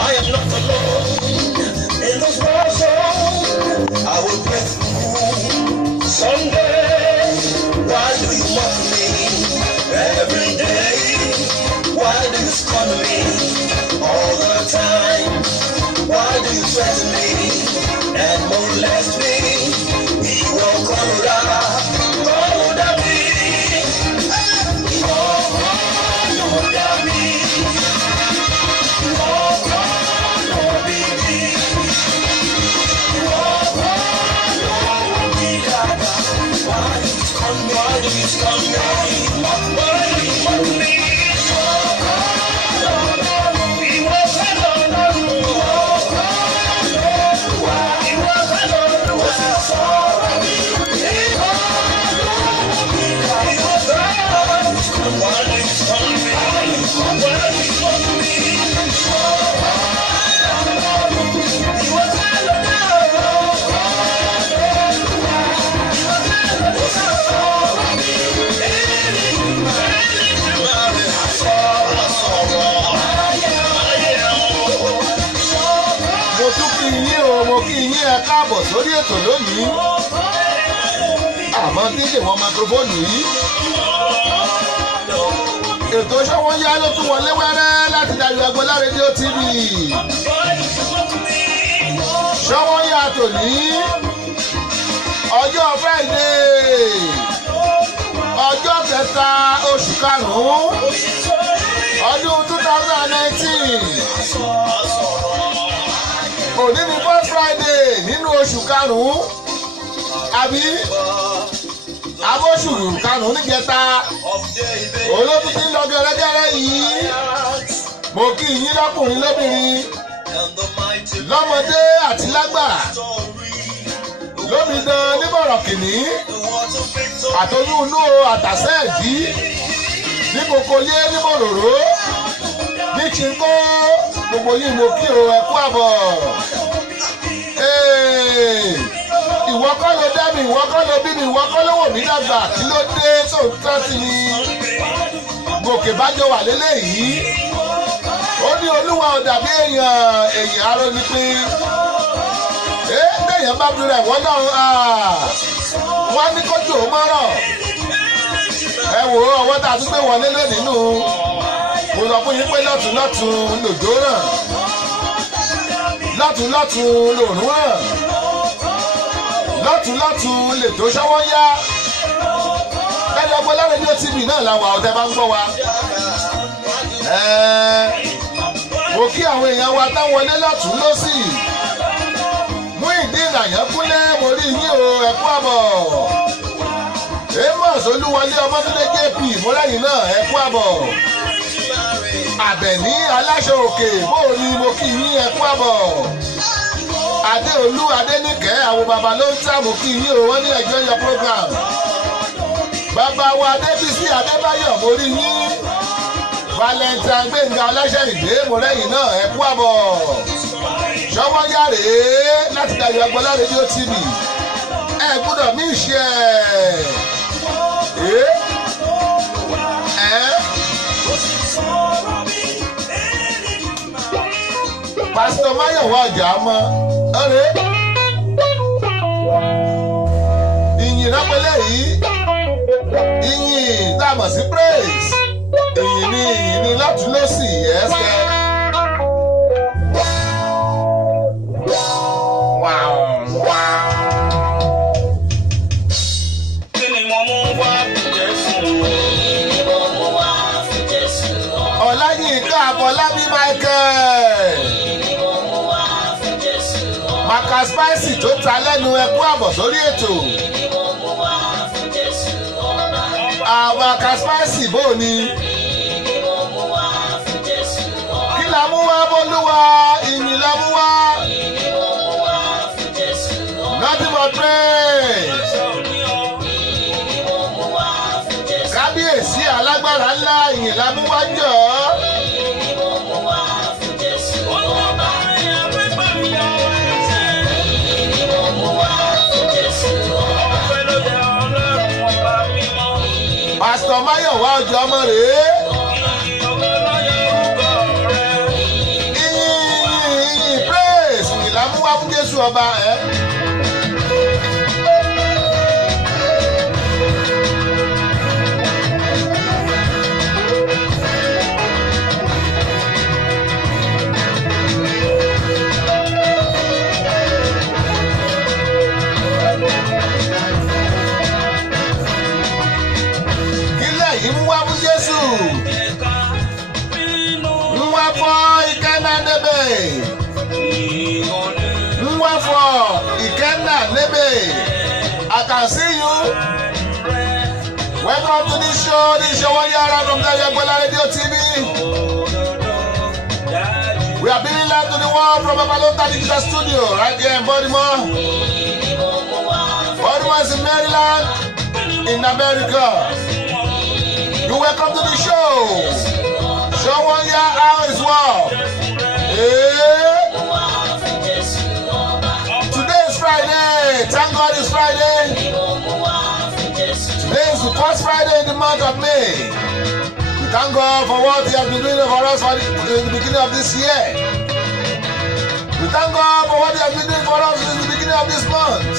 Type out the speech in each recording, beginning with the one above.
I am not alone in this war zone. I will break through someday. Why do you mock me every day? Why do you scorn me all the time? Why do you threaten me and molest me? He won't call káàbọ̀ sórí ètò lónìí àmọ́ dídè wọn máikrófóònù yìí ètò Ṣówónyá ló tún wọlé wẹ́rẹ́ láti Dayọ̀ Agbọ́lá rédíò TV Ṣówónyá tòní ọjọ́ Friday ọjọ́ kẹta oṣù karùn-ún ọdún 2019 òní ni first Friday nínú oṣù karùn-ún àbí abóṣù karùn-ún níjẹta olóòtú ti ń lọ gẹ́rẹ́gẹ́rẹ́ yìí mo kí yín lọ́kùnrin lóbìnrin lọ́mọdé àti lágbà lómìdán níbọ̀rọ̀ kìnní àtọyún inú àtàsẹ́ ẹ̀dí ní kòkòlé níbòròró ní chinkó gbogbo yìí mo kí o ẹ kú àbọ̀. Ìwọ kọ́ ló dá mi, ìwọ kọ́ ló bí mi, ìwọ kọ́ ló wò mí dàgbà kí ló dé tó ń tán sí ni. Gòkè bájọ wà lélẹ́yìí. Ó ní Olúwa ò dàbí èèyàn aró ni pé téèyàn bá bí rẹ̀ wọ́n náà wọ́n á ní kójú òun mọ́rọ̀. Ẹ wò ó ọwọ́ tá a tún gbé wọlé lónìí nù. Mo sọ fún yín pé lọ́tún lòjó ràn lọ́tún lòrùn ràn lọ́tún lètò Ṣówónyá Dayọ̀ Agbọ́lá rédíò TV náà làwọn ọ̀tẹ̀ bá ń gbọ́ wa. Mo kí àwọn èèyàn wa táwọn wọlé lọ́tún lọ́sì Muyideen Àyànkúnlé mo rí yín o ẹ kú àbọ̀. Amos Olúwọlé Ọmọ́túndé JP mo lẹ́yìn náà ẹ kú àbọ̀. Àbẹ̀ní Aláṣọ Òkè bóò ni mo kí yín ẹ kú àbọ̀. Adéolú Adéníkẹ́ àwọn bàbá ló ń tààmù kí yín o wọ́n ní enjoy your program. Bàbá wa Adébísí Adébáyọ̀ mo rí yín. Valentine Gbénga Ọláṣẹ́yìndé mo lẹ́yìn náà ẹ kú àbọ̀. Ṣówónyá rèé láti Dayọ̀ Agbọ́lá rédíò TV ẹ gbọ́dọ̀ mí ṣe Pásítọ̀ Máyọ̀wá ọjà mọ́ ọ̀rẹ́ ìyìn rápẹ́lẹ́ yìí ìyìn tá a mọ̀ sí praise ìyìn ni lọ́tún lọ́sì ẹ̀ẹ́sẹ̀. Ọlábí Michael Maka Spicy tó ta lẹ́nu ẹ kú àbọ̀ sórí ètò. Maka Spicy bò ní. Kí la mú wá bólúwa ìyìn la mú wá. Nothing but praise. Kábíyèsí alágbára ńlá ìyìn la mú wá jọ. Pásítọ̀ Máyọ̀wá ọjọ́ ọmọ rèé. Ìyìn ọba ẹ. Ilé yìí ń wá fún Jésù. Ń wá fọ́ ìkẹ́nà níbẹ̀. Ń wá fọ́ ìkẹ́nà níbẹ̀. I can see you. Welcome to this show. This show 1 year from the Yagbola Radio TV. We are bringing live to the world from Abalota Digital Studio right here in Baltimore. Baltimore is in Maryland, in America. You welcome to the show. Show 1 year out as well. Today is Friday. Thank God it's Friday. Today is the first Friday in the month of May. We thank God for what He has been doing for us in the beginning of this year. We thank God for what He has been doing for us since the beginning of this month.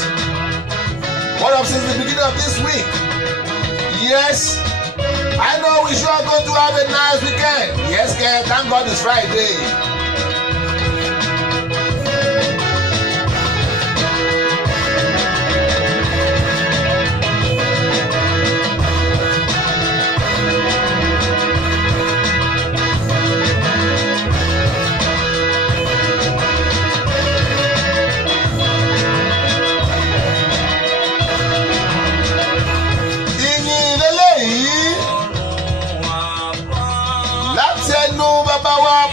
What up since the beginning of this week? Yes, I know we sure are going to have a nice weekend. Yes, girl, thank God it's Friday.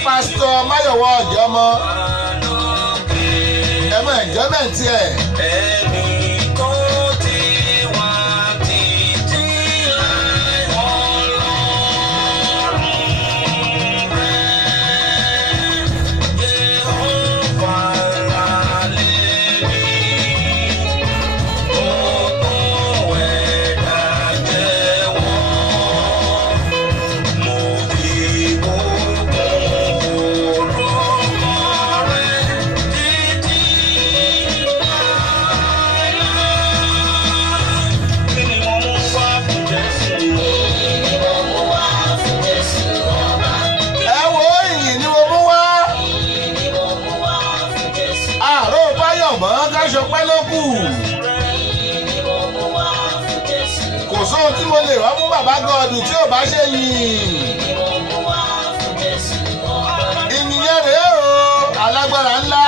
Pastor Mayowa Ojomo ẹmọ enjoyment ẹ. Kò sóhun tí mo lè wá fún bàbá gọ́ọ̀dù tí ò bá ṣe yìn. Ìyìn rèé o, alágbára ńlá.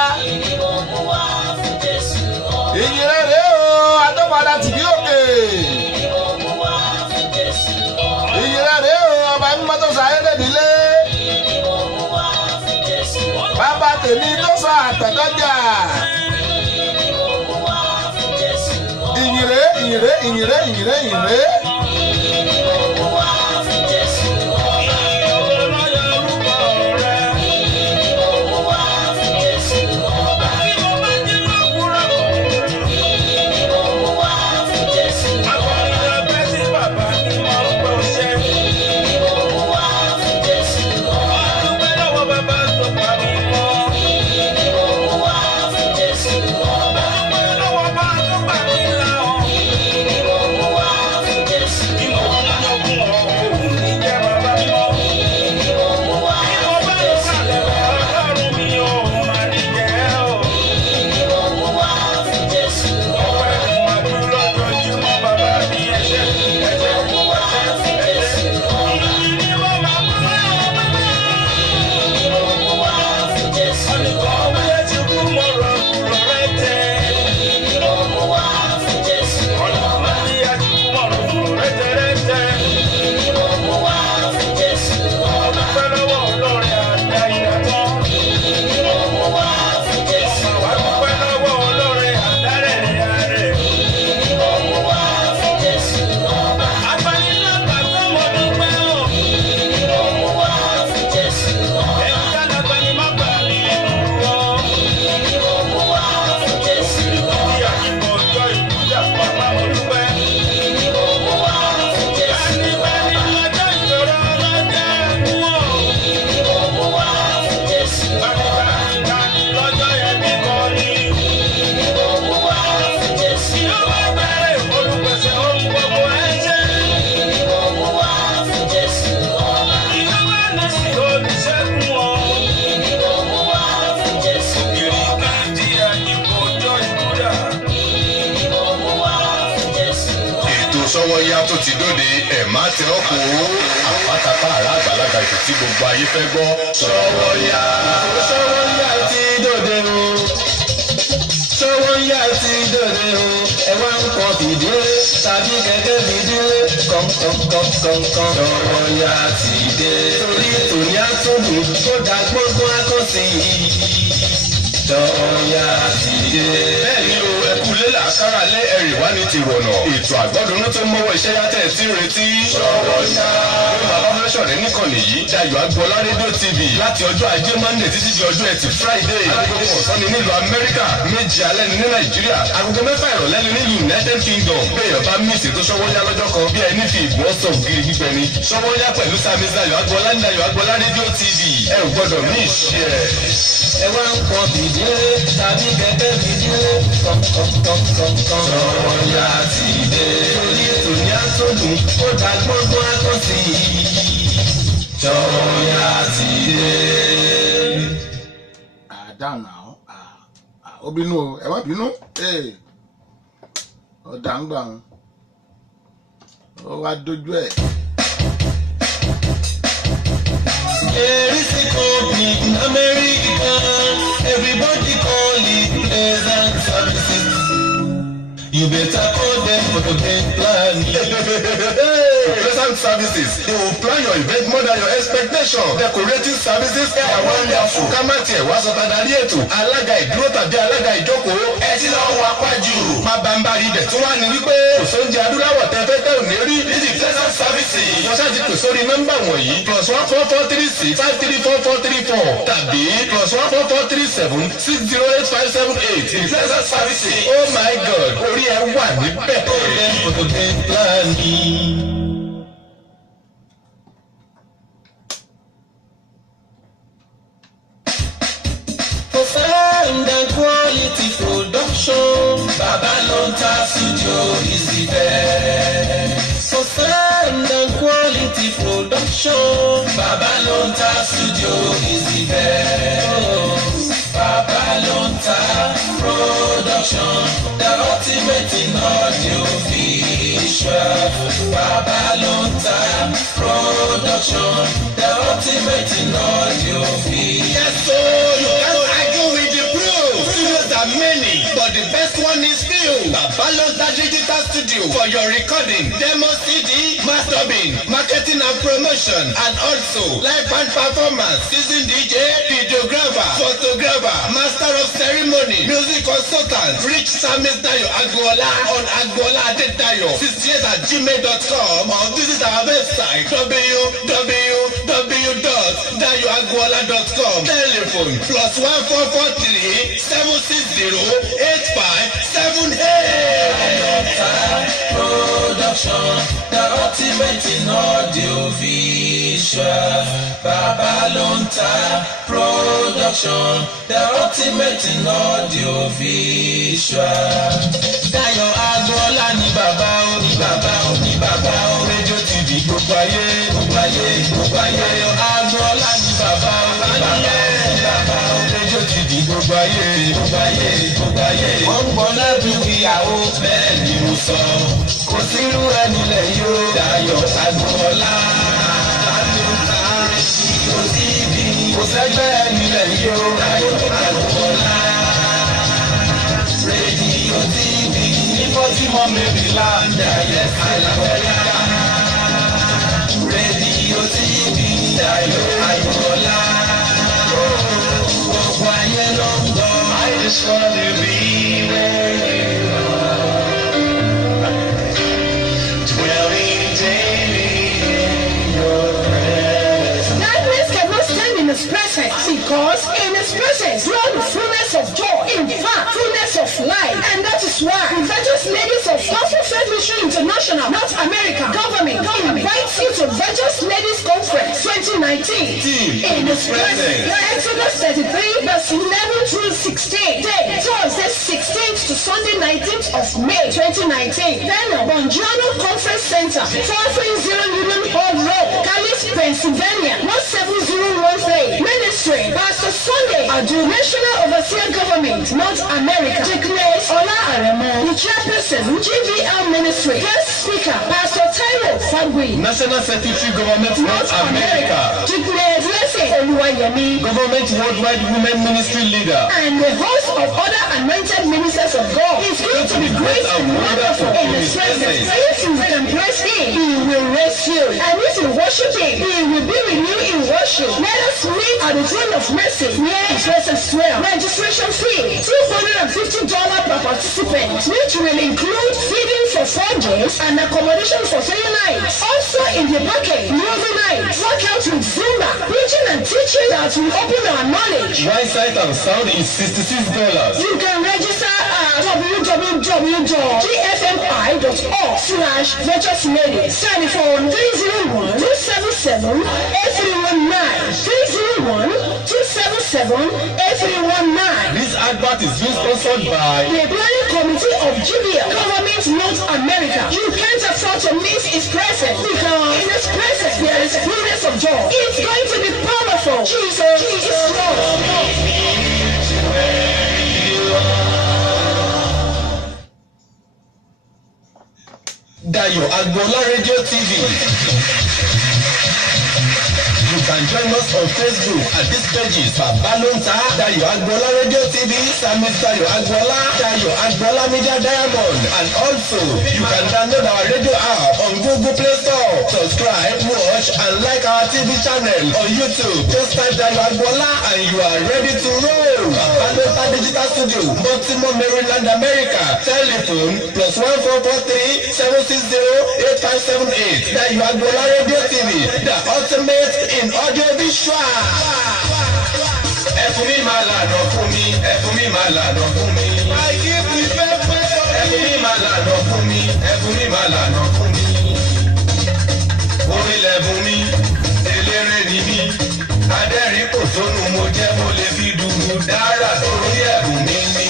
Ìyìn rèé o, adọ́padà tìbí òkè. Ìyìn rèé o, ọba mímọ́ tó sọ ayédèdílé. Bàbá tèmi tó sọ àtẹ̀dọ́jà. Ìyìnrere. dóde ẹ̀ má ti rọ́pò àpátápá àrà àgbàlagbà ètò tí gbogbo ayé fẹ́ gbọ́. Ṣọ́wọ́nyá ti dóde o. Ṣọ́wọ́nyá ti dóde o. Ẹ wá ń kọ fìdílé tàbí kẹ̀kẹ́ fìdílé kọ̀ǹkọ̀ǹkọ̀ǹkọ̀ǹ. Ṣọ́wọ́nyá ti dé. Torí tòní àtúndùn tó dá gbọ́ngbọ́n akọ́sí yìí. Ṣọ́wọ́nyá ti dé. Bẹ́ẹ̀ni o, ẹkú lélà kára lé ẹ̀rì wá ní ti rọ̀nà. Ètò àgbọ́dúnú tó mọ́wọ́ iṣẹ́ yàtẹ̀ tí ń retí. Ṣọ́wọ́nyá. Bí bàbá fẹ́ sọ̀rọ̀ níkànnì yìí, Dayọ̀ Agboola rédíò TV láti ọjọ́ ajé Monday títí di ọjọ́ ẹtì Friday. Agogo ọ̀sán ni nílùú Amẹ́ríkà, 2 alẹ́ ni ní Nàìjíríà, agogo 6 ìrọ̀lẹ́ ni nílùú United Kingdom. Béèyàn bá mísì tó Ṣọ́wọ́nyá lọ́jọ́ kan bí ẹni fi ìbọn sọ ògiri gbígbẹ ni. Ṣọ́wọ́nyá pẹ̀lú Sami Dayọ̀ Agboola ní Dayọ̀ Agboola rédíò TV. Ẹ ò gbọ́dọ̀ ní ìṣe ẹ̀. Ẹ wá ń kọ fìdílé tàbí kẹ̀kẹ́ fìdílé kọ̀ǹkọ̀ǹkọ̀ǹkọ̀ǹ. Ṣọ́wọ́nyá ti dé. Torí ètò ní àtọ́dún ó dá gbọ́ngbọ́n akọ́sí yìí. Ṣọ́wọ́nyá ti dé. Down now. Ó bínú o, ẹ má bínú. Ọ̀dà ń gbà wọn. Ó wá dojú ẹ̀. Erisi company in America, everybody call it Pleasant Services. You better call them for the game plan. Pleasant Services, they will plan your event more than your expectation. Decorating services are wonderful. Ká má tiẹ̀ wá sọ tàdárí ètò. Alága ìdúró tàbí alága ìjókòó. Ẹ ti lọ wá pàjù. Má bambari ibẹ̀ tí wọ́n á ní wípé kò sóúnjẹ adúláwọ̀ tẹ́tẹ́tẹ́ ò ní rí. This is Pleasant Services. Wọ́n ṣáàjì pè sórí nọ́mbà wọ̀nyí. +14436 534434 tàbí +14437 608578. In Pleasant Services. Oh my God, orí ẹ wà níbẹ̀. Call them for the game plan. Sound and quality production. Babalonta Studio is the best. For sound and quality production. Babalonta Studio is the best. Babalonta Production, the ultimate in audio visual. Babalonta Production, the ultimate in audio visual. Yes, so you can't argue with the pros. Studios are many, but the best one is few. Babalonta Digital Studio for your recording, demo CD, mastering, marketing and promotion, and also live band performance, season DJ, videographer, photographer, master of ceremony, music consultant. Reach Sami Dayọ̀ Agboola on agboola.dayo68@gmail.com or visit our website www.dayoagboola.com. Telephone +1443 760 8578. Production, the ultimate in audio visual. Babalonta Production, the ultimate in audio visual. Dayọ̀ Agboola ni bàbá o, ni bàbá o, ni bàbá o. Radio TV gbogbo ayé, gbogbo ayé, gbogbo ayé. Dayọ̀ Agboola ni bàbá o, ni bàbá o, ni bàbá o. Radio TV gbogbo ayé, gbogbo ayé, gbogbo ayé. Wọ́n ń gbọ́ lẹ́bí ìyàwó, bẹ́ẹ̀ ni mo sọ. Kò sí irú ẹni lẹ̀ yóò. Dayọ̀ Agboola. Radio TV. Kò sẹ́gbẹ́ ẹni lẹ̀ yóò. Dayọ̀ Agboola. Radio TV. Nífọ̀tímọ̀ Maryland. Dayọ̀ Agboola. Radio TV. Dayọ̀ Agboola. Gbogbo ayé ló ń gbọ́. I just wanna be where you are. Dwelling daily in your presence. Darkness cannot stand in His presence, because in His presence dwell the fullness of joy. In fact, fullness of life. And that is why Virtuous Ladies of Gospel Faith Mission International, North America, government invites you to Virtuous Ladies Conference 2019. In His presence. Exodus 33 verse 11 through 16. Day, Thursday 16th to Sunday 19th of May 2019. Venue, Bongiorno Conference Center, 430 Union Hall Road, Callis, Pennsylvania, 17013. Ministry, Pastor Sunday Adu National Overseer Government, North America, declares Ola Aremo, the chairperson, GVL Ministry, guest speaker, Pastor Taiwo Fagui, National Secretary Government North America, declares Blessing Oluwayemi, Government Worldwide Women Ministry Leader, and the host of other anointed ministers of God is going to be great and wonderful in His presence. If you can praise Him, He will raise you, and if you worship Him, He will be with you in worship. Let us meet at the throne of mercy near His presence. Registration fee $250 per participant, which will include feeding for 4 days and accommodation for 3 nights. Also in the bucket, movie night, workout with Zumba, preaching and teaching that will open our knowledge. Wine sight and sound is $66. You can register at www.gfmi.org/VirtuousLadies. Telephone 301-277-831. This advert is being sponsored by The Planning Committee of GBL, Government North America. You can't afford to miss His presence because in His presence there is fullness of joy. It's going to be powerful. Jesus is Lord. Dayo Agbola Radio TV. You can join us on Facebook at these pages: Babalonta, Dayo Agbola Radio TV, Sammy Dayo Agbola, Dayo Agbola Media Diamond, and also you can download our radio app on Google Play Store. Subscribe, watch, and like our TV channel on YouTube. Just type Dayo Agbola and you are ready to roll. Babalonta Digital Studio, Baltimore, Maryland, America. Telephone +1443 760 8578. Dayo Agbola Radio TV, the ultimate in audio visual. Ẹ̀fún mi máa lànà fún mi, ẹ̀fún mi máa lànà fún mi. Ẹ̀fún mi máa lànà fún mi, ẹ̀fún mi máa lànà fún mi. Orin lẹ̀bùn mi, eléré ni mí. Adẹ́rìn kò sónú mo jẹ́ mo lè fi dùrù dára torí ẹ̀bùn mi ni.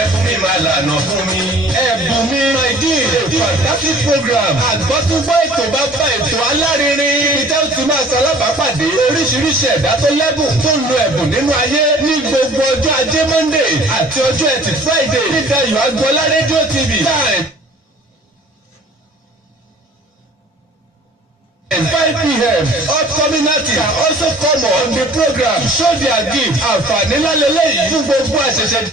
Ẹ̀fún mi máa lànà fún mi. Ẹ̀bùn mi my dear, fantastic program. Àgbọ́túngbọ́ ètò bá bá ètò alárinrin. Ìtẹ́ ò ti máa sọ alábàápàdé. Oríṣiríṣi ẹ̀dá tó lẹ́bùn tó ń lo ẹ̀bùn nínú ayé ní gbogbo ọjọ́ ajé Monday àti ọjọ́ ẹtì Friday ní Dayo Agbola Radio TV. And 5 p.m. upcoming artists can also come on the program to show their gift. Àǹfààní lálẹ́lẹ́yìí fún gbogbo àṣẹ̀ṣẹ̀.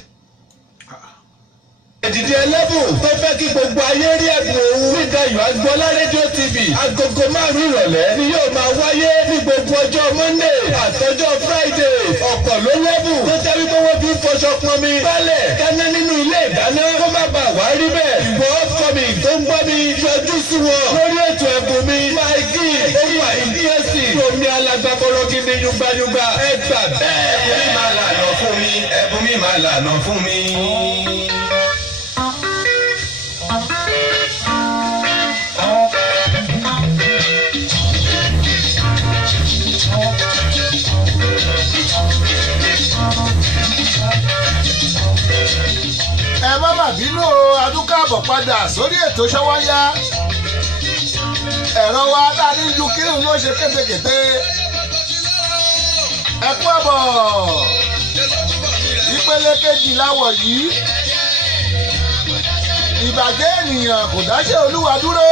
Èdìdì ẹlẹ́bùn tó fẹ́ kí gbogbo ayé rí ẹ̀bùn òun ní Dayo Agbola Radio TV. Agogo 5 ìrọ̀lẹ́ ni yóò máa wáyé ní gbogbo ọjọ́ Monday àtọjọ́ Friday. Ọ̀pọ̀ ló lẹ́bùn tó jẹ́ wípé wọ́n fi ń fọṣọ pọnmi bálẹ̀ dáná nínú ilé ìdáná kó má bàa wá rí bẹ́ẹ̀. Ìwọ upcoming tó ń gbọ́ mi yọjú sí wọn lórí ètò ẹ̀bùn mi. My gift ó wà ní DSC. Omi alágbàbọ̀rọ̀ gidi yúgbáyúgbá. Ẹ gbà bẹ́ẹ̀. Ẹ̀bùn mi máa lànà fún mi. Ẹ̀bùn mi máa lànà fún mi. Ẹ má mà bínú o, adúkàbọ̀ padà sórí ètò Ṣọ́wọ́nyá. Ẹ̀rọ wa tá a ní ju kírun ló ṣe kétékété. Ẹ kú àbọ̀. Ìpele kejì láwọ̀ yìí. Ìbàjẹ́ ènìyàn kò dáṣẹ́ Olúwa dúró.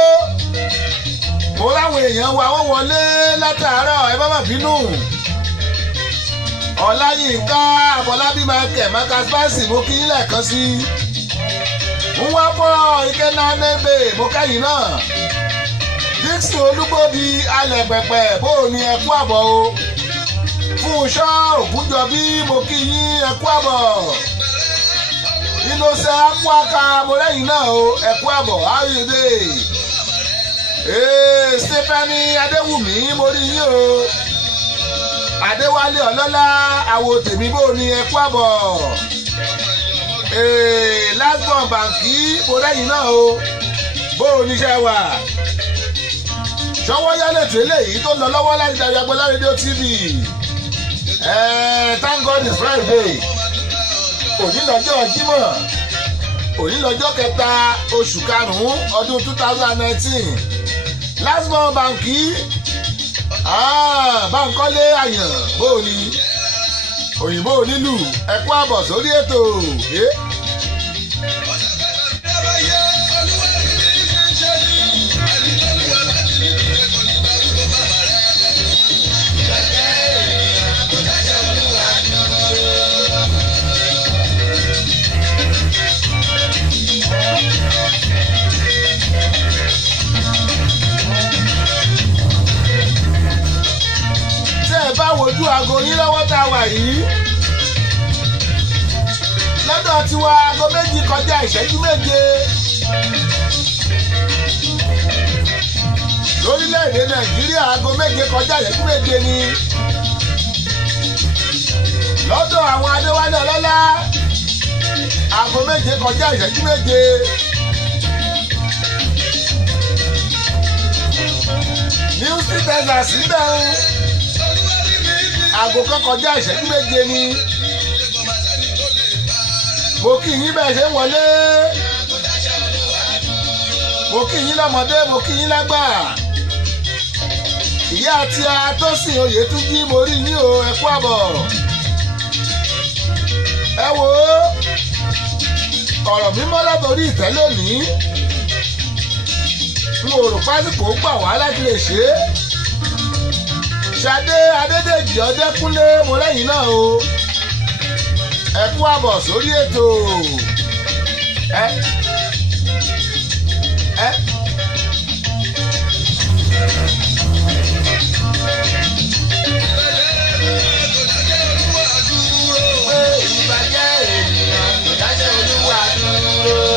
Mo láwọn èèyàn wa wọ́n wọlé látàárọ̀, ẹ má mà bínú. Ọláyínká Àbọ̀lábí Michael Makasbasi mo kí ilẹ̀ kan sí. Nwapọ̀ Ikenna Nebe mo kẹ́yìn náà. Dixon Olúgbòdì Alẹ̀pẹ̀pẹ̀ bó o ní ẹ kú àbọ̀ o. Fúnṣọ́ Ògúnjọbí mo kí yín ẹ kú àbọ̀. Ìlọsẹ̀ Akwaka mo lẹ́yìn náà o ẹ kú àbọ̀ ayédè. Stephanie Adéwùmí mo rí yín o. Adéwálé Ọlọ́lá àwo tèmi bó ni ẹ kú àbọ̀. Lásbọ̀n bàǹkì mo lẹ́yìn náà o bó o níṣẹ́ wà. Ṣọ́wọ́nyá lètò eléyìí tó lọ lọ́wọ́ láti Dayo Agbola Radio TV. Thank God it's Friday. Òní lọ́jọ́ Jímọ̀. Òní lọ́jọ́ kẹta oṣù karùn-ún ọdún 2019. Lásbọ̀n bàǹkì. Báńkọ́lé àyàn bóòní òyìnbó onílù ẹ kú àbọ̀ sórí ètò. bá wojú aago yín lọ́wọ́ tá a wà yìí lọ́dọ̀ tiwa aago méjì kọjá ìṣẹ́jú méje lórílẹ̀‐èdè nàìjíríà aago méje kọjá ìṣẹ́jú méje ni lọ́dọ̀ àwọn adéwálé ọlọ́lá aago méje kọjá ìṣẹ́jú méje. News Presenter síbẹ̀ aago kan kọjá ìṣẹ́jú méje ni mo kí yín bẹ́ẹ̀ ṣe ń wọlé mo kí yín lọ́mọdé mo kí yín lágbà ìyá àti Tósìn Oyètúnjí mo rí yín o ẹ kú àbọ̀ ẹ wò ó ọ̀rọ̀ mímọ́ látòrí ìtẹ́ lónìí n ò rò pásítọ̀ gbà wá láti lè ṣe é Ṣadé Adédèjì Ọdẹ́kúnlé mo lẹ́yìn náà o ẹ kú àbọ̀ sórí ètò ìbàjẹ́ ènìyàn kò dáṣẹ́ Olúwa dúró.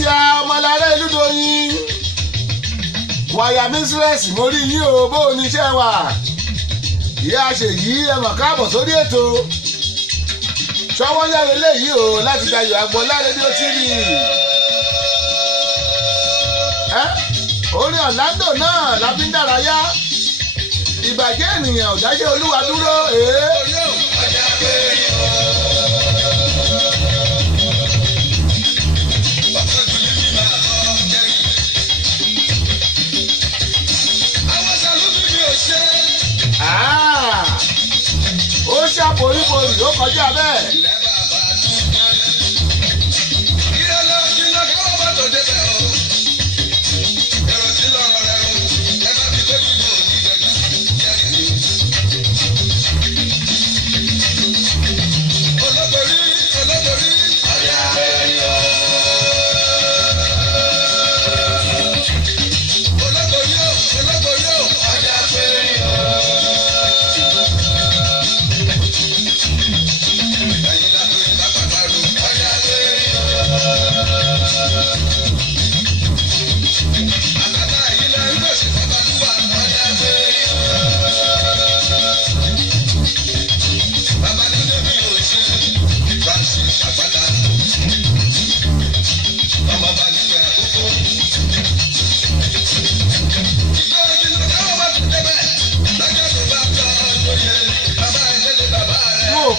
tí a ọmọlára Ìlúdòyìn wàyà mísírẹ́sì mo rí yín o bó o níṣẹ́ wà ìyá ṣèyí ẹ mọ̀ káàbọ̀ sórí ètò ṣọwọ́ yára eléyìí o láti Dayọ̀ Agboola rédíò TV orin Orlando náà la fi ń dárayá ìbàjẹ́ ènìyàn ò dáṣẹ́ Olúwa dúró ó ṣàpòrípòrí ó kọjá bẹ́ẹ̀.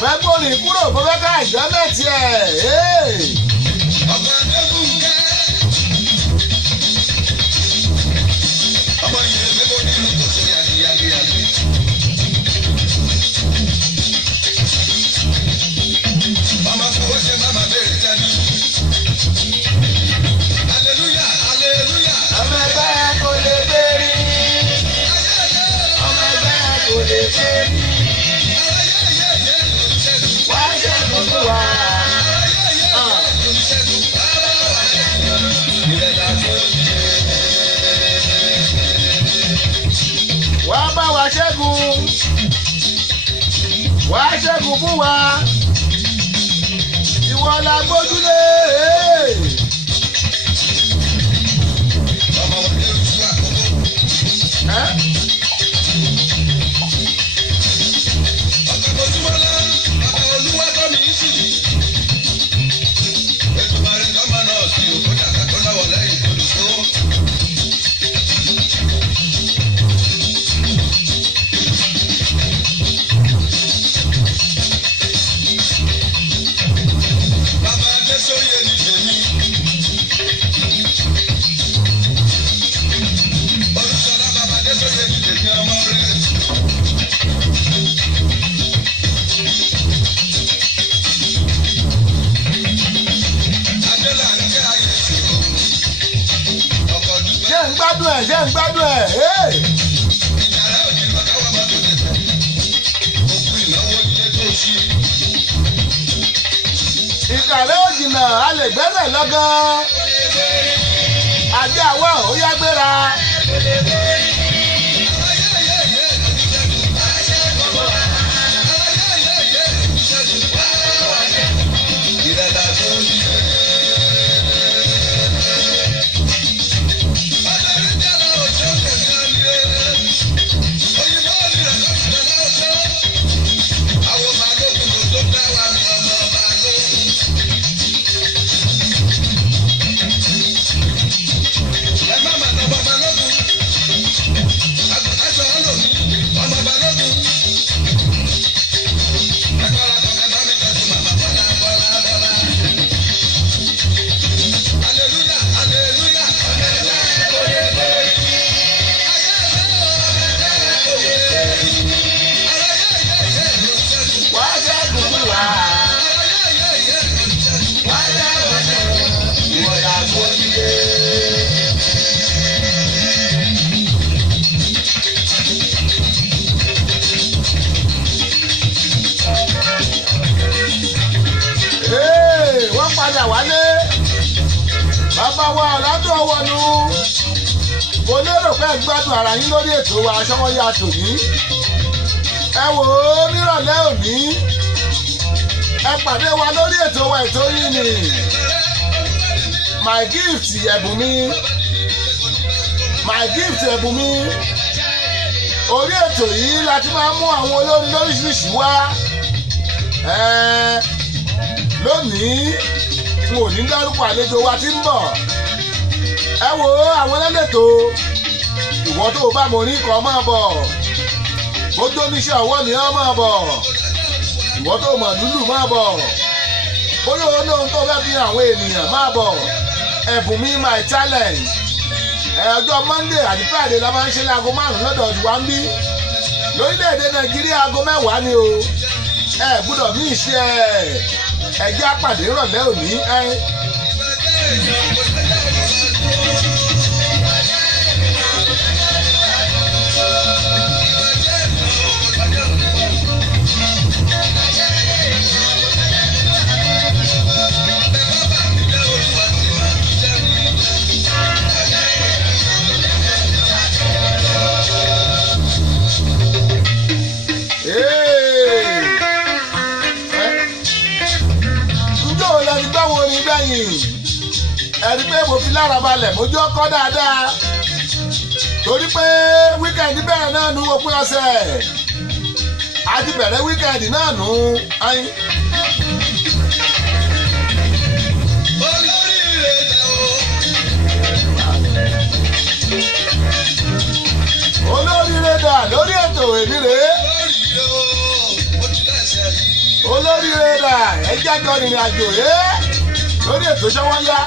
fẹ́ gbórin kúrò fún fẹ́ ká ìjọ náà tiẹ̀. ọmọ adébù kẹ́ ọmọ yìí lè mẹ́kọ̀ọ́ nínú kòtò yàgìyàgì. ṣẹ́gun wá ṣẹ́gun fún wa ìwọ la gbójúlé. Ṣé ń gbádùn ẹ̀? Ìkàrẹ́ òjìnà a lè gbẹ́rẹ̀ lọ́gán. Ajá wa ò yá gbéra. Mo lérò pé gbádùn ara yín lórí ètò wa Aṣọ́wọ́nyá tòní. Ẹ wò ó nírọ̀lẹ́ òní. Ẹ pàdé wa lórí ètò wa ètò yìí ni My Gift ẹ̀bùn mi. My Gift ẹ̀bùn mi. Orí ètò yìí la ti máa ń mú àwọn olórin lóríṣiríṣi wá. Lónìí n ò ní dárúkọ àlejò wa tí ń bọ̀. Ẹ wo àwọn ẹlẹ́lẹ́tọ̀ ìwọ tó bá mo ní kọ́ máa bọ̀ bójú oníṣẹ́ ọwọ́ ni ọ́ máa bọ̀ ìwọ tó mọ̀ lúlù máa bọ̀ bóyá olóhùn tó fẹ́ fi àwọn ènìyàn máa bọ̀ ẹ̀bùn mi my talent ọjọ́ Monday àti Friday la máa ń ṣe láago 5 lọ́dọ̀ ìwà ń bí lórílẹ̀‐èdè Nàìjíríà aago 10 ni o ẹ gbúdọ̀ mí iṣẹ́ ẹ̀jẹ̀ àpàdé ìrọ̀lẹ́ òní ẹni pé mo fi lára balẹ̀ mojú ọkọ dáadáa torí pé wíkẹ̀ndì bẹ̀rẹ̀ náà nu òpin ọ̀sẹ̀ a ti bẹ̀rẹ̀ wíkẹ̀ndì náà nù ayin. olóríire dà lórí ètò èmi rèé olóríire dà ẹ jájọ rìnrìn àjò lórí ètò Ṣọ́wọ́nyá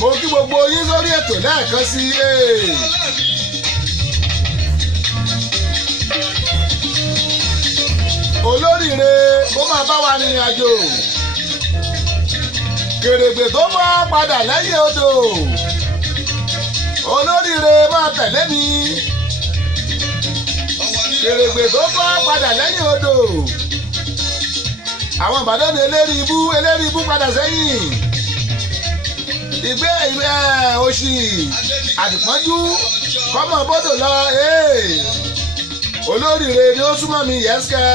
mo kí gbogbo yín sórí ètò lẹ́ẹ̀kan sí olóríire kó máa bá wa rìnrìn àjò kèrègbè tó mọ́ padà lẹ́yìn odò olóríire máa tẹ̀lé mi kèrègbè tó mọ́ padà lẹ́yìn odò àwọn Ìbàdàn ní eléri ibú padà sẹ́yìn ìgbé òṣì àdìpọ́njú kọ́mọ bọ́dọ̀ lọ olóríire ni ó súnmọ́ mi yẹ́sẹ̀.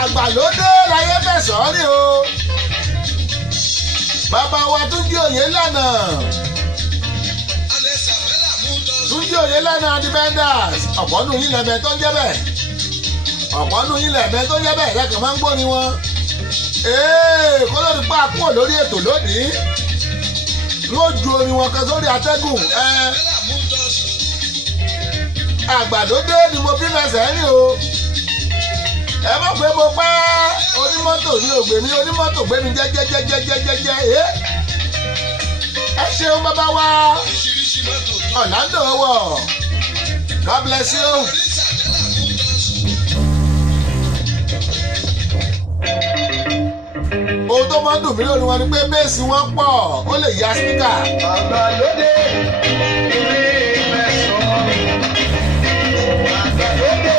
àgbàlódé láyé fẹ̀sọ̀ rí o bàbá wa Túnjí Oyèlànà Túnjí Oyèlànà Defenders ọ̀pọ̀nù yín lẹ̀bẹ̀ tó ń jẹ́ bẹ́ẹ̀ ọ̀pọ̀nù yín lẹ̀bẹ̀ tó ń jẹ́ bẹ́ẹ̀ lẹ́kàn máa ń gbóni wọn kó lórí pa kúrò lórí ètò lónìí yóò ju orin wọn kan sórí atẹ́gùn àgbàlódé ni mo fi fẹsẹ̀ rìn o ẹ mọ̀ pé mo pẹ́ onímọ́tò ní ògbè mi onímọ́tò gbé mi jẹ́jẹ́jẹ́jẹ́jẹ́jẹ́ ẹ ṣeun bàbá wa Orlando wọ̀ God bless you. ohun tó máa ń dùn mí lónìí wọn ni pé bẹ́ẹ̀sì wọn pọ̀ ó lè ya spíkà. àgbàlódé ìwé mẹ́sàn-án àgbàlódé.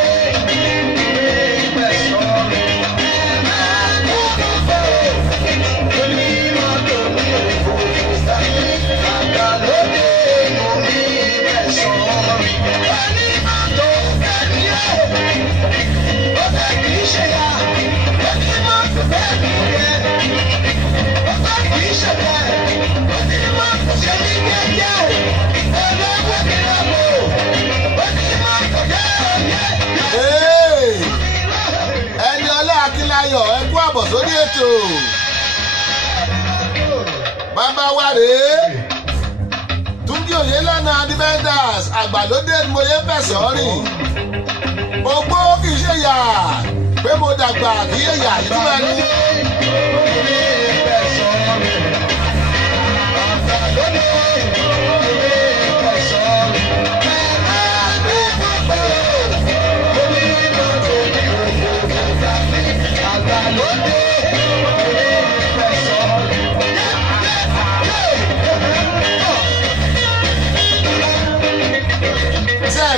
Sórí ètò bàbá wa rèé Túnjí Oyèlànà Defenders àgbàlódé ni mo yẹ fẹ̀sọ̀ rìn gbogbo kì í ṣe yà pé mo dàgbà kì í yẹ yà ìtumọ̀ ẹni.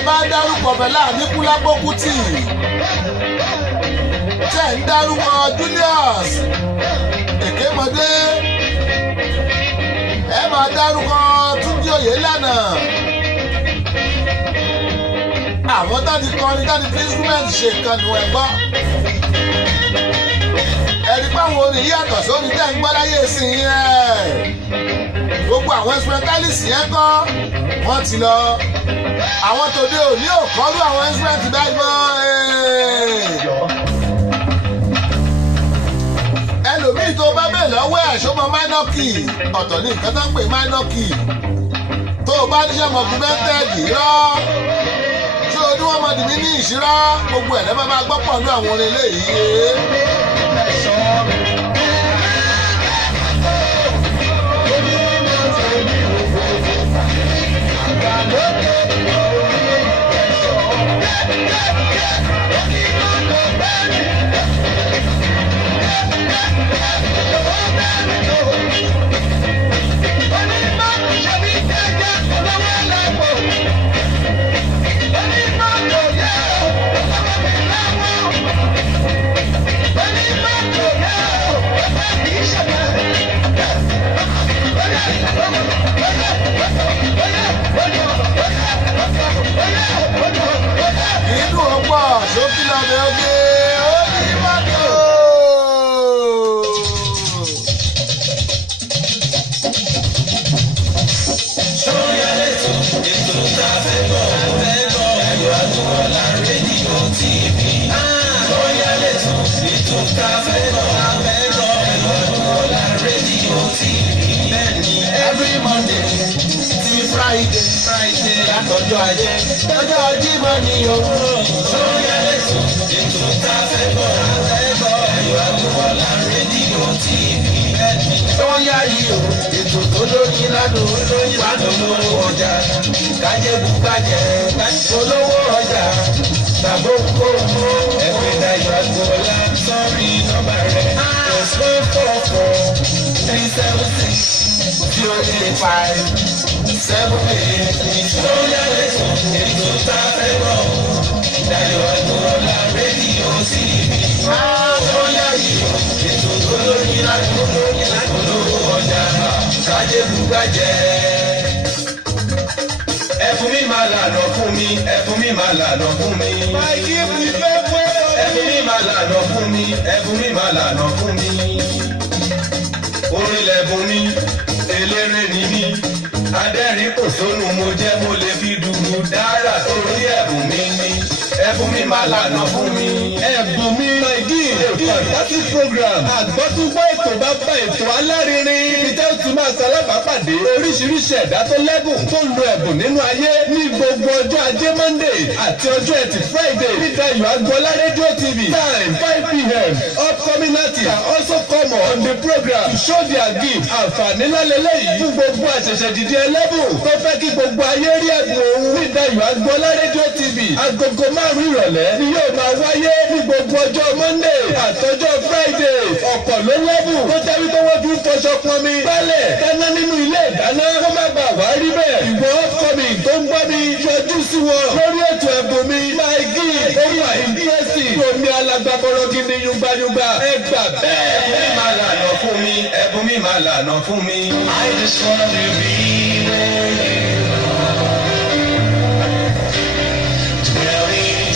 bá ń dárúkọ Fẹlá Aníkúlápó Kútì tẹ̀ ń dárúkọ Julius Èkémọdé ẹ máa dárúkọ Túnjí Oyèlànà àwọn táti kọrin táti fi instrument ṣe nǹkan nù ẹ̀ gbọ́ ẹ̀rí páwọn orin yàtọ̀ sórí tẹ̀ ń gbọ́ láyé sí yẹn gbogbo àwọn instrumentalist yẹn kọ́ wọ́n ti lọ àwọn tòde òní ò kọ́rú àwọn instrument báyìí mọ́ ẹlòmíì tó bá bẹ̀ lọ́wọ́ ẹ̀ ṣó mọ minor key ọ̀tọ̀ ní nǹkan tó ń pè minor key tó o bá níṣẹ́ mọ̀ augmented irọ́ ṣé o ní wọ́n mọ̀ dìbí ní ìṣirọ́ gbogbo ẹ̀ lẹ́mọ̀ máa gbọ́ pọ̀ ní àwọn orin eléyìí. àtọ́jọ́ ajé lọ́jọ́ Jímọ̀ ni o. Sórí ẹlẹ́sùn ètò tá a fẹ́ gbọ́ Ayọ̀ Agboola rédíò TV. Sọ́yà yìí o ètò tó lóyún ládùn lówó ọjà kájẹ́bù kájẹ́ olówó ọjà tàbó kókó ẹgbẹ́ Ayọ̀ Agboola sọ́rí nọ́mbà rẹ̀ +444-376-085-78. Sọ́yà lẹ́sùn ètò tá a fẹ́ gbọ́ Ayọ̀ Agboola rédíò TV. Sọ́yà yìí o ètò tó lóyún ládùn olówó ọjà kájẹ́bù kájẹ́. Ẹ̀fún mi máa lànà fún mi, ẹ̀fún mi máa lànà fún mi. Ẹ̀fún mi máa lànà fún mi, ẹ̀fún mi máa lànà fún mi. Orin lẹ̀bùn mi, eléré ni mí. Adẹ́rìn kò sónú mo jẹ́ mo lè fi dùrù dára torí ẹ̀bùn mi ni. Ẹ̀fún mi máa lànà fún mi. Ẹ̀bùn mi fantastic program. Àgbọ́túgbọ́ ètò bá bá ètò alárinrin. Ibi tẹ́ ó ti máa ṣalábàápàdé oríṣiríṣi ẹ̀dá tó lẹ́bùn tó lo ẹ̀bùn nínú ayé ní gbogbo ọjọ́ ajé Monday àti ọjọ́ ẹtì Friday. Ní Ayọ̀ Agboola Radio TV. Time 5 p.m. Upcoming artists can also come on the program to show their gift. Àǹfààní lálẹ́lẹ́ yìí fún gbogbo àṣẹ̀ṣẹ̀ dìde ẹlẹ́bùn tó fẹ́ kí gbogbo ayé rí ẹ̀bùn òun. Ní Ayọ̀ Agboola Radio TV. Agogo 5 ìrọ̀lẹ́ ni yóò máa wáyé ní gbogbo ọjọ́ Monday àtọjọ́ Friday. Ọ̀pọ̀ ló lẹ́bùn tó jẹ́ wípé wọ́n fi ń fọṣọ pọnmi. Bálẹ̀ dáná nínú ilé ìdáná kó má bàa wá rí bẹ́ẹ̀. Ìwọ upcoming tó ń gbọ́ mi yọjú sí wọn lórí ètò ẹ̀bùn mi. My gift ó wà interesting. Omi alágbàbọ̀rọ̀ gidi yungbayungba. Ẹ gbà bẹ́ẹ̀. Ẹ̀bùn mi máa lànà fún mi. Ẹ̀bùn mi máa lànà fún mi. I just wanna be where you are. Dwelling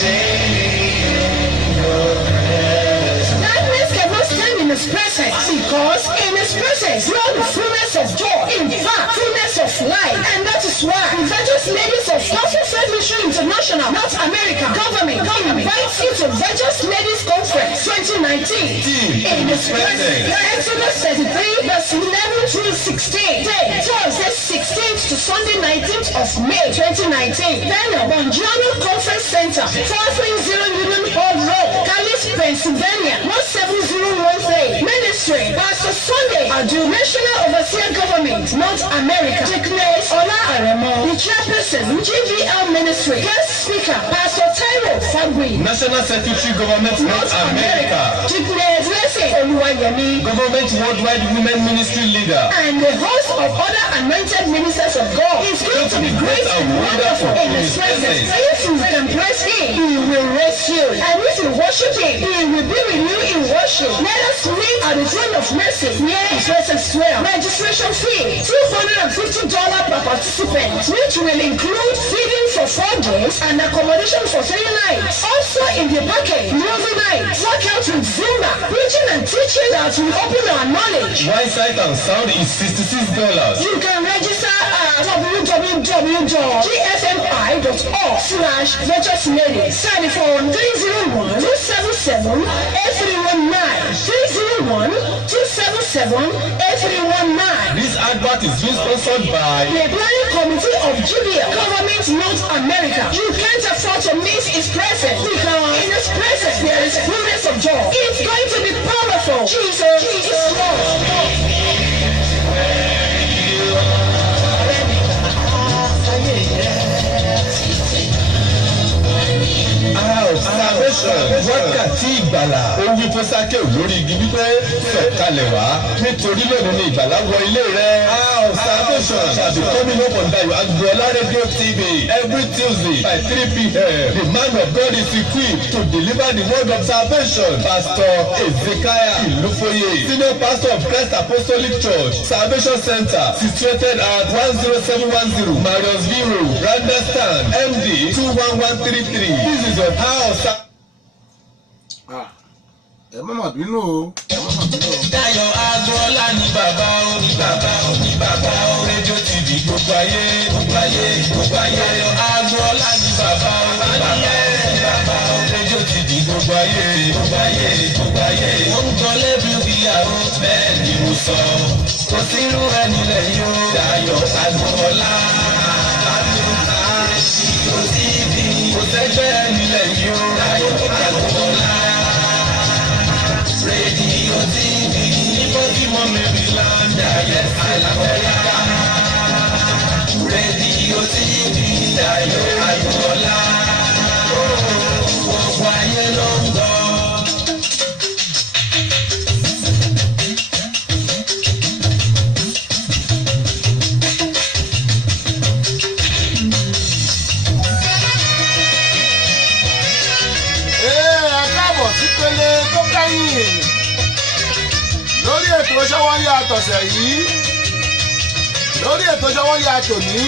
Darkness cannot stand in His presence, because in His presence dwell the fullness of joy. In fact, fullness of life. And that is why the Virtuous Ladies of Gospel Faith Mission International, North America government, invites you to Virtuous Ladies Conference 2019. In His presence, Exodus 33, verse 11 through 16. Day, Thursday 16th to Sunday 19th of May 2019. Then Bongiorno Conference Center, 430 Union Hall Road, Callis, Pennsylvania, 17013. Ministry, Pastor Sunday, Adu, National Overseer Government, North America. Dickness Ola Aremo, the Chairperson, GVL Ministry. Guest Speaker, Pastor Tyro Fagui, National Secretary Government North America. Dickness Lese Oluwayemi, Government Worldwide Women Ministry Leader. and the host of other anointed ministers of God. It's going to be great and wonderful in His presence. If you can praise Him, He will raise you. And if you worship Him, He will be with you in worship. Let us meet at the throne of mercy near His presence dwell. Registration fee, $250 per participant, which will include feeding for 4 days and accommodation for 3 nights. Also in the package, movie night, workout with Zumba, preaching and teaching that will open our knowledge. Wine sight and sound is $66. You can register at www.gfmi.org/Virtuous Ladies. Telephone 301-277-8319. 301-277-8319. This advert is being sponsored by The Planning Committee of GBL, Government North America. You can't afford to miss His presence, because in His presence there is fullness of joy. It's going to be powerful. Jesus is Lord. Salvation wákàtí ìgbàlà ó wí fún Sákéù lórí igi wípé sọ̀kalẹ̀ wá nítorí lónìí ni ìgbàlà wọ ilé rẹ̀. Salvation shall be coming up on Ayọ̀ Agboola Radio TV every Tuesday by 3 p.m. The man of God is equipped to deliver the word of salvation. Pastor Ezekiah Ilufoye, Senior Pastor of Christ Apostolic Church, Salvation Center, situated at 10710 Mariusville Road, Randestan, MD 21133. This is your house. Ẹ má mà bínú o. Ayọ̀ Agboola ni bàbá o, ni bàbá o, ni bàbá o. Radio TV gbogbo ayé, gbogbo ayé, gbogbo ayé. Ayọ̀ Agboola ni bàbá o, ni bàbá o, ni bàbá o. Radio TV gbogbo ayé, gbogbo ayé, gbogbo ayé. Wọ́n ń gbọ́ lẹ́bí ìyàwó bẹ́ẹ̀ ni mo sọ. Kò sí irú ẹni lẹ́yìn o. Ayọ̀ Agboola. Dayọ̀ Agboola gbogbo ayé ló ń gbọ́. Sípele tó kẹ́yìn lórí ètò Ṣọ́wọ́nyí àtọ̀sẹ̀ yìí, lórí ètò Ṣọ́wọ́nyí àtòní,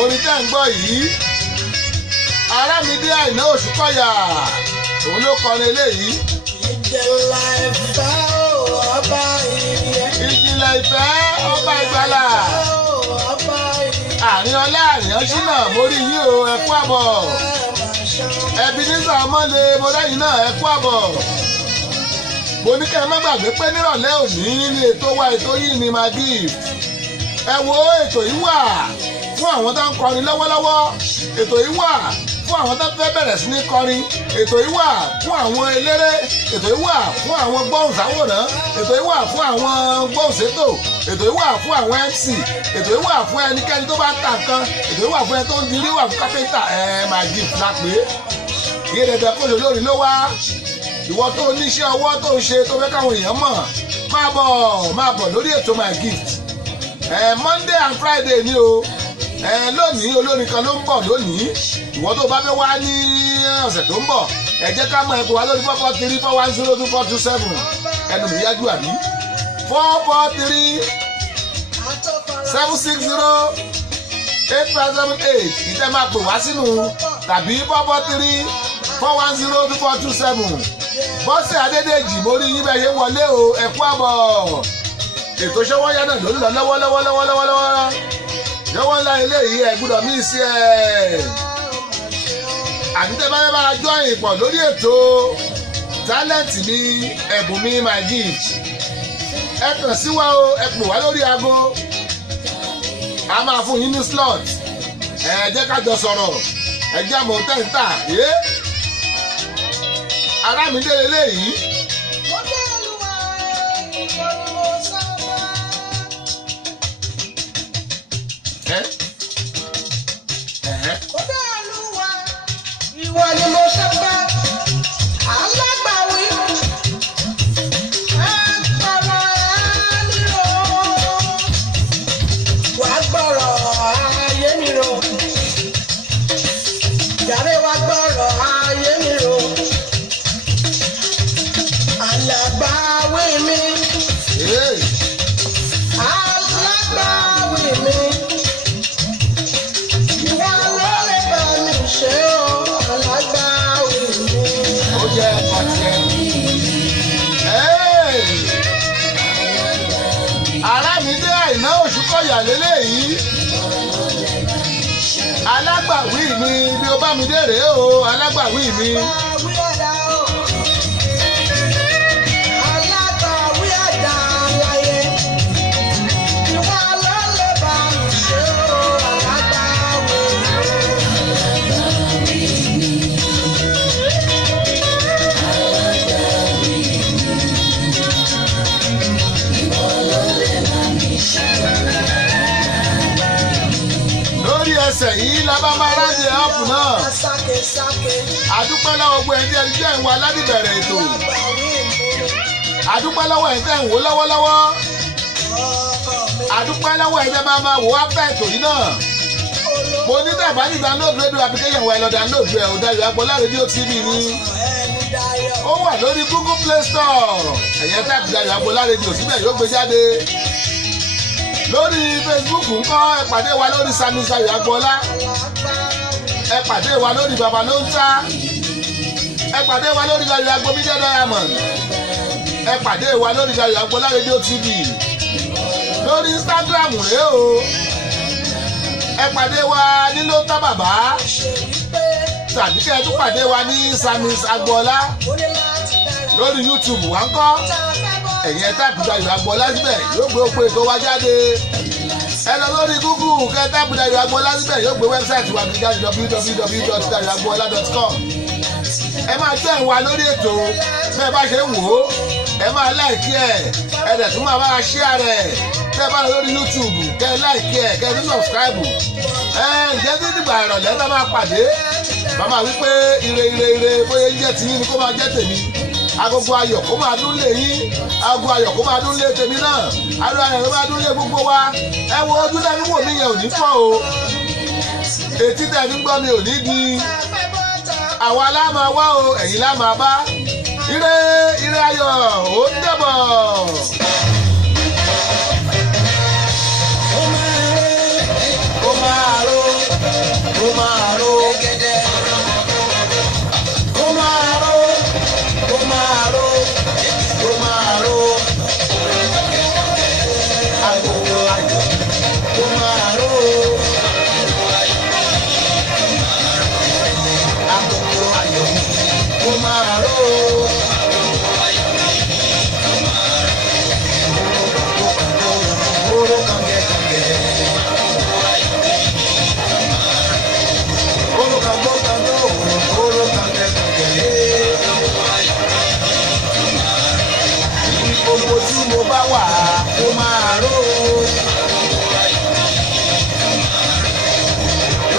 orin tẹ́ ń gbọ́ yìí Àràmídé Àìná Òṣùkọ̀yà òun ló kọrin eléyìí. Ìjìnlẹ̀ ìfẹ́ ọba ìyẹn. Ìjìnlẹ̀ ìfẹ́ ọba ìgbàlà. Àárín ọlá àríyàn ṣínà mórí yín o, ẹ kú àbọ̀. Ebenezer Ọmọlé mọ́lẹ́yìn náà ẹ kú àbọ̀. Mo ní kẹ́ ẹ má gbàgbé pé nírọ̀lẹ́ òní ní ètò wa ètò yìí ni my gift. Ẹ wo ètò yìí wà fún àwọn tó ń kọrin lọ́wọ́lọ́wọ́. Ètò yìí wà fún àwọn tó fẹ́ bẹ̀rẹ̀ sí ní kọrin. Ètò yìí wà fún àwọn eléré. Ètò yìí wà fún àwọn gbóhùnsáwòrán. Ètò yìí wà fún àwọn gbóhùnsétò. Ètò yìí wà fún àwọn MC. Ètò yìí wà fún ẹnikẹ́ni tó bá ń ta nǹkan. Ètò yìí wà fún ẹni tó ń dirí, wà fún kápẹ́ńtà. My gift la pé yé dandan kó lórí ló wá. Ìwọ tó níṣẹ́ ọwọ́ tó ń ṣe tó fẹ́ káwọn èèyàn mọ̀, máa bọ̀ lórí ètò my gift. Monday and Friday ni o. Lónìí olórin kan ló ń bọ̀ lónìí. Ìwọ tó bá fẹ́ wá ní ọ̀sẹ̀ tó ń bọ̀, ẹ jẹ́ ká mọ̀ ẹ̀kọ́ wa lórí 443-410-2427. Ẹnu mi yájú àbí 443-760-8578. Ìtẹ́ máa pè wá sínú tàbí 443-410-2427. Bọ́sẹ̀ Adédèjì mórí yín bẹ́ẹ̀ yé wọlé o, ẹ kú àbọ̀. Ètò Ṣọ́wọ́nyá náà ló ń lọ lọ́wọ́lọ́wọ́. Ṣọ́wọ́nyá eléyìí ẹ gbọ́dọ̀ mí sí ẹ̀. Àdúgbò bá yẹn máa join pọ̀ lórí ètò talent mi, ẹ̀bùn mi my gift. Ẹ kàn sí wa o, ẹ pè wá lórí aago. A máa fún yín ní slot. Ẹ jẹ́ ká jọ sọ̀rọ̀. Ẹ jẹ́ àmọ̀ tẹ́ǹtà. Àràmídé eléyìí. Ìwọ ni mo ṣe fẹ́, alágbàwí, ẹ̀gbọ́rọ̀ nílò, wàá gbọ́rọ̀ ayé mi rò, jàre wàá gbọ́rọ̀ ayé mi rò, alágbàwí mi, alágbàwí mi. Àràmídé Àìná Òṣùkọ̀yà lélẹ́yìí. Alágbàwí mi bí o bá mi dé rèé o, alágbàwí mi. Ẹsẹ̀ yìí la bá máa ráńdì ọ̀pù náà. Àdúpẹ́ lọ́wọ́ gbogbo ẹni tí ẹni jẹ́ ìwà aládìbẹ̀rẹ̀ ètò. Àdúpẹ́ lọ́wọ́ ẹni tẹ́ ń wò lọ́wọ́lọ́wọ́. Àdúpẹ́ lọ́wọ́ ẹni tẹ́ máa wò wá bẹ́ẹ̀ tò yìí náà. Mo ní tẹ̀bá ní download radio application wa ẹ lọ download ẹ̀ ò Dayọ̀ Agboola Radio TV ni. Ó wà lórí Google Play Store. Ẹ̀yẹ́ tàbí Dayọ̀ Agboola Radio síbẹ̀ yóò gbé jáde. Lórí Facebook ńkọ́ ẹ pàdé wa lórí Sami Dayọ̀ Agboola. Ẹ pàdé wa lórí Baba Lonta. Ẹ pàdé wa lórí Dayọ̀ Agboola Diamond. Ẹ pàdé wa lórí Dayọ̀ Agboola Radio TV. Lórí Instagram rèé o. Ẹ pàdé wa ní Lonta Bàbá. Tàbí kẹ́ ẹ tún pàdé wa ní Sami Agboola. Lórí YouTube wa ńkọ́. Ẹ̀yin ẹ táàpù Dayọ̀ Agboola síbẹ̀ yóò gbé òpè tó wá jáde. Ẹ lọ lórí Google kẹ́ táàpù Dayọ̀ Agboola síbẹ̀ yóò gbé wẹ́bsáìtì wa jáde www.dayoagbola.com. Ẹ máa tẹ̀ wá lórí ètò bẹ́ẹ̀ bá ṣe ń wò ó. Ẹ máa láìkí ẹ̀ ẹ dẹ̀ tún máa bá a ṣíà rẹ̀. kẹ́ ẹ bá lọ lórí YouTube kẹ́ ẹ láìkí ẹ̀ kẹ́ ẹ ní sọ̀bscribe ǹjẹ́ tí dìgbà ìrọ̀lẹ́ tá máa pàdé màmá wípé ire bóyá ń jẹ́ tiyín ni kó máa jẹ́ tèmi agogo ayọ̀ kó máa dún lé yín agogo ayọ̀ kó máa dún lé tèmi náà agogo ayọ̀ kó máa dún lé gbogbo wa ẹ wo ojú lẹ́nu wò mí yẹn ò ní fọ́ o etí tẹ̀ fi ń gbọ́ mi ò ní di àwa lá máa wá o ẹ̀yin lá máa bá ire ayọ̀ ó dẹ̀bọ̀.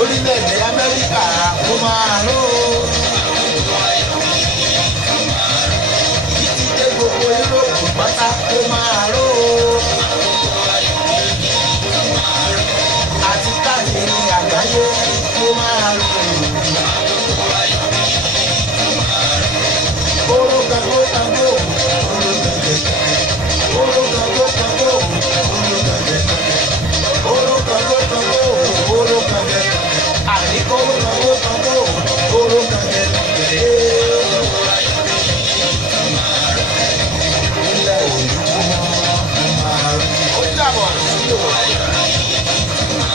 Orílẹ̀-èdè Amẹ́ríkà ó máa ró.